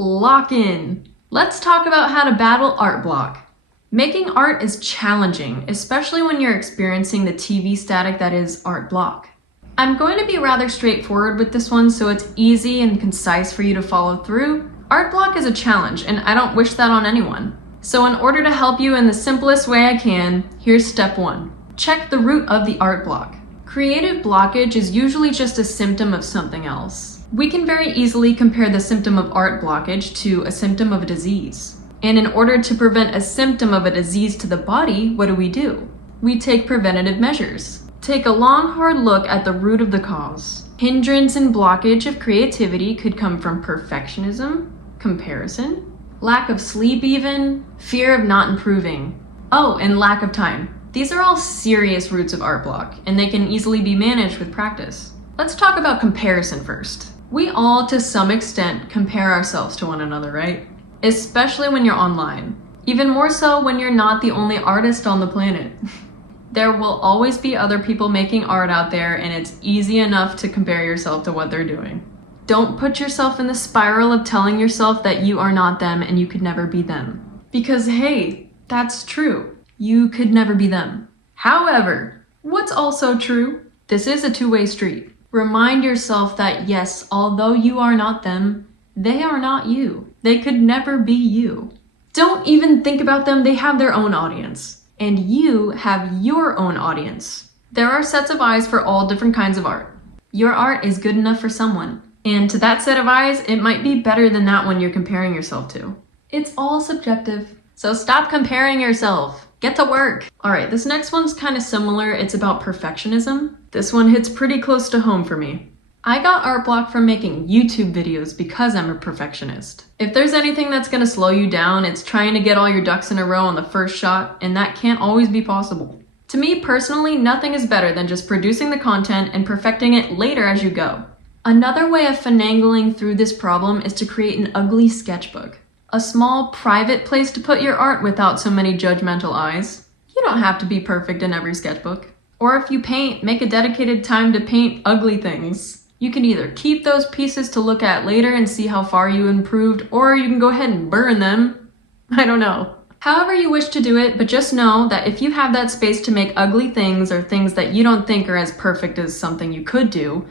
Lock in. Let's talk about how to battle art block. Making art is challenging, especially when you're experiencing the TV static that is art block. I'm going to be rather straightforward with this one so it's easy and concise for you to follow through. Art block is a challenge, and I don't wish that on anyone. So in order to help you in the simplest way I can, here's step 1. Check the root of the art block. Creative blockage is usually just a symptom of something else. We can very easily compare the symptom of art blockage to a symptom of a disease. And in order to prevent a symptom of a disease to the body, what do? We take preventative measures. Take a long, hard look at the root of the cause. Hindrance and blockage of creativity could come from perfectionism, comparison, lack of sleep even, fear of not improving. Oh, and lack of time. These are all serious roots of art block, and they can easily be managed with practice. Let's talk about comparison first. We all, to some extent, compare ourselves to one another, right? Especially when you're online. Even more so when you're not the only artist on the planet. There will always be other people making art out there, and it's easy enough to compare yourself to what they're doing. Don't put yourself in the spiral of telling yourself that you are not them and you could never be them. Because hey, that's true. You could never be them. However, what's also true? This is a two-way street. Remind yourself that yes, although you are not them, they are not you. They could never be you. Don't even think about them, they have their own audience. And you have your own audience. There are sets of eyes for all different kinds of art. Your art is good enough for someone. And to that set of eyes, it might be better than that one you're comparing yourself to. It's all subjective. So stop comparing yourself. Get to work. Alright, this next one's kind of similar. It's about perfectionism. This one hits pretty close to home for me. I got art block from making YouTube videos because I'm a perfectionist. If there's anything that's gonna slow you down, it's trying to get all your ducks in a row on the first shot, and that can't always be possible. To me personally, nothing is better than just producing the content and perfecting it later as you go. Another way of finagling through this problem is to create an ugly sketchbook. A small, private place to put your art without so many judgmental eyes. You don't have to be perfect in every sketchbook. Or if you paint, make a dedicated time to paint ugly things. You can either keep those pieces to look at later and see how far you improved, or you can go ahead and burn them. I don't know. However you wish to do it, but just know that if you have that space to make ugly things or things that you don't think are as perfect as something you could do,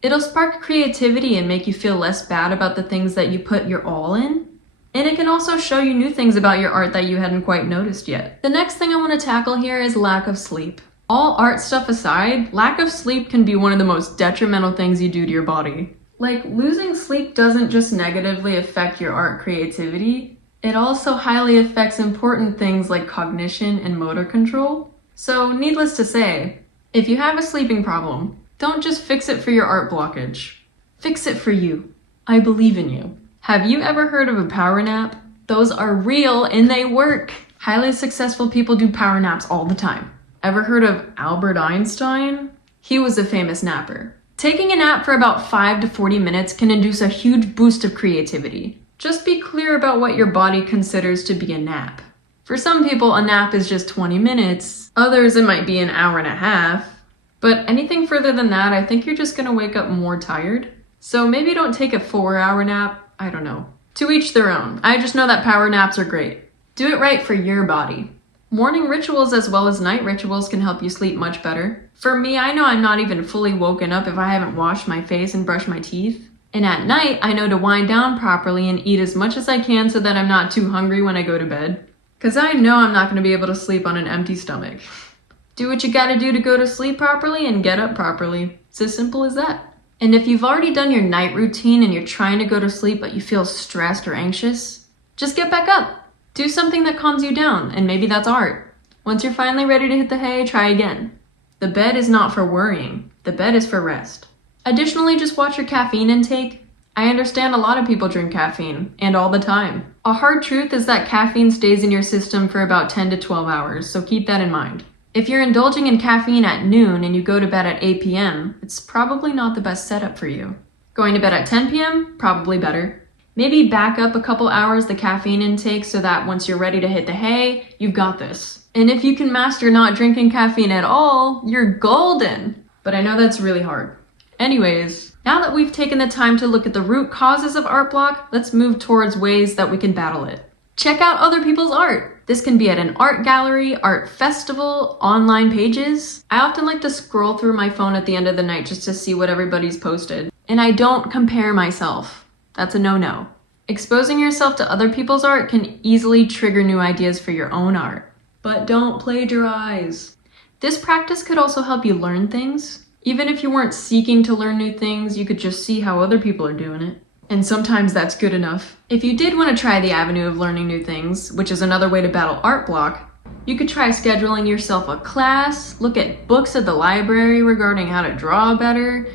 it'll spark creativity and make you feel less bad about the things that you put your all in. And it can also show you new things about your art that you hadn't quite noticed yet. The next thing I want to tackle here is lack of sleep. All art stuff aside, lack of sleep can be one of the most detrimental things you do to your body. Like, losing sleep doesn't just negatively affect your art creativity, it also highly affects important things like cognition and motor control. So, needless to say, if you have a sleeping problem, don't just fix it for your art blockage. Fix it for you. I believe in you. Have you ever heard of a power nap? Those are real and they work. Highly successful people do power naps all the time. Ever heard of Albert Einstein? He was a famous napper. Taking a nap for about 5 to 40 minutes can induce a huge boost of creativity. Just be clear about what your body considers to be a nap. For some people, a nap is just 20 minutes. Others, it might be an hour and a half. But anything further than that, I think you're just gonna wake up more tired. So maybe don't take a 4-hour nap. I don't know. To each their own. I just know that power naps are great. Do it right for your body. Morning rituals as well as night rituals can help you sleep much better. For me, I know I'm not even fully woken up if I haven't washed my face and brushed my teeth. And at night, I know to wind down properly and eat as much as I can so that I'm not too hungry when I go to bed. Cause I know I'm not gonna be able to sleep on an empty stomach. Do what you gotta do to go to sleep properly and get up properly. It's as simple as that. And if you've already done your night routine and you're trying to go to sleep but you feel stressed or anxious, just get back up. Do something that calms you down, and maybe that's art. Once you're finally ready to hit the hay, try again. The bed is not for worrying. The bed is for rest. Additionally, just watch your caffeine intake. I understand a lot of people drink caffeine, and all the time. A hard truth is that caffeine stays in your system for about 10 to 12 hours, so keep that in mind. If you're indulging in caffeine at noon and you go to bed at 8 p.m., it's probably not the best setup for you. Going to bed at 10 p.m., probably better. Maybe back up a couple hours the caffeine intake so that once you're ready to hit the hay, you've got this. And if you can master not drinking caffeine at all, you're golden. But I know that's really hard. Anyways, Now that we've taken the time to look at the root causes of art block, let's move towards ways that we can battle it. Check out other people's art. This can be at an art gallery, art festival, online pages. I often like to scroll through my phone at the end of the night just to see what everybody's posted. And I don't compare myself. That's a no-no. Exposing yourself to other people's art can easily trigger new ideas for your own art. But don't plagiarize. This practice could also help you learn things. Even if you weren't seeking to learn new things, you could just see how other people are doing it. And sometimes that's good enough. If you did want to try the avenue of learning new things, which is another way to battle art block, you could try scheduling yourself a class, look at books at the library regarding how to draw better,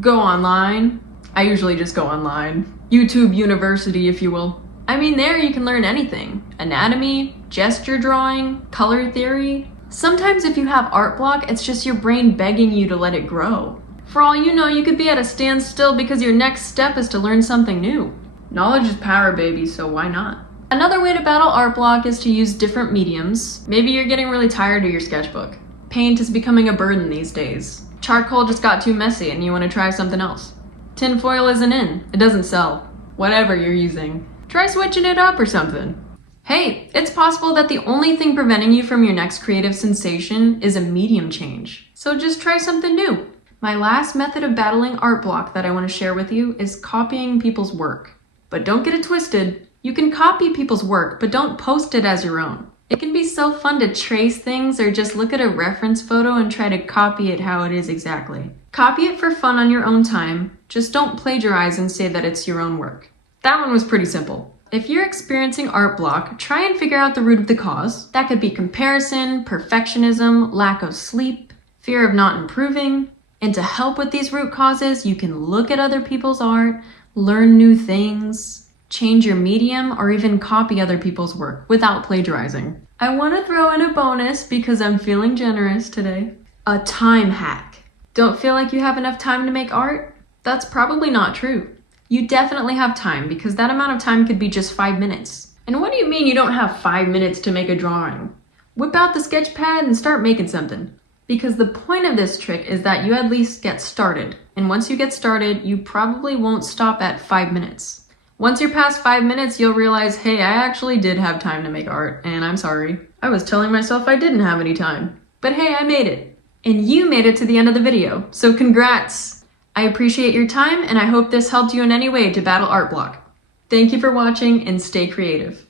go online. I usually just go online. YouTube University, if you will. I mean, there you can learn anything. Anatomy, gesture drawing, color theory. Sometimes if you have art block, it's just your brain begging you to let it grow. For all you know, you could be at a standstill because your next step is to learn something new. Knowledge is power, baby, so why not? Another way to battle art block is to use different mediums. Maybe you're getting really tired of your sketchbook. Paint is becoming a burden these days. Charcoal just got too messy and you want to try something else. Tinfoil isn't in. It doesn't sell. Whatever you're using. Try switching it up or something. Hey, it's possible that the only thing preventing you from your next creative sensation is a medium change. So just try something new. My last method of battling art block that I want to share with you is copying people's work. But don't get it twisted. You can copy people's work, but don't post it as your own. It can be so fun to trace things or just look at a reference photo and try to copy it how it is exactly. Copy it for fun on your own time. Just don't plagiarize and say that it's your own work. That one was pretty simple. If you're experiencing art block, try and figure out the root of the cause. That could be comparison, perfectionism, lack of sleep, fear of not improving. And to help with these root causes, you can look at other people's art, learn new things, change your medium, or even copy other people's work without plagiarizing. I want to throw in a bonus because I'm feeling generous today. A time hack. Don't feel like you have enough time to make art? That's probably not true. You definitely have time because that amount of time could be just 5 minutes. And what do you mean you don't have 5 minutes to make a drawing? Whip out the sketch pad and start making something. Because the point of this trick is that you at least get started. And once you get started, you probably won't stop at 5 minutes. Once you're past 5 minutes, you'll realize, hey, I actually did have time to make art, and I'm sorry. I was telling myself I didn't have any time. But hey, I made it. And you made it to the end of the video, so congrats! I appreciate your time, and I hope this helped you in any way to battle art block. Thank you for watching, and stay creative.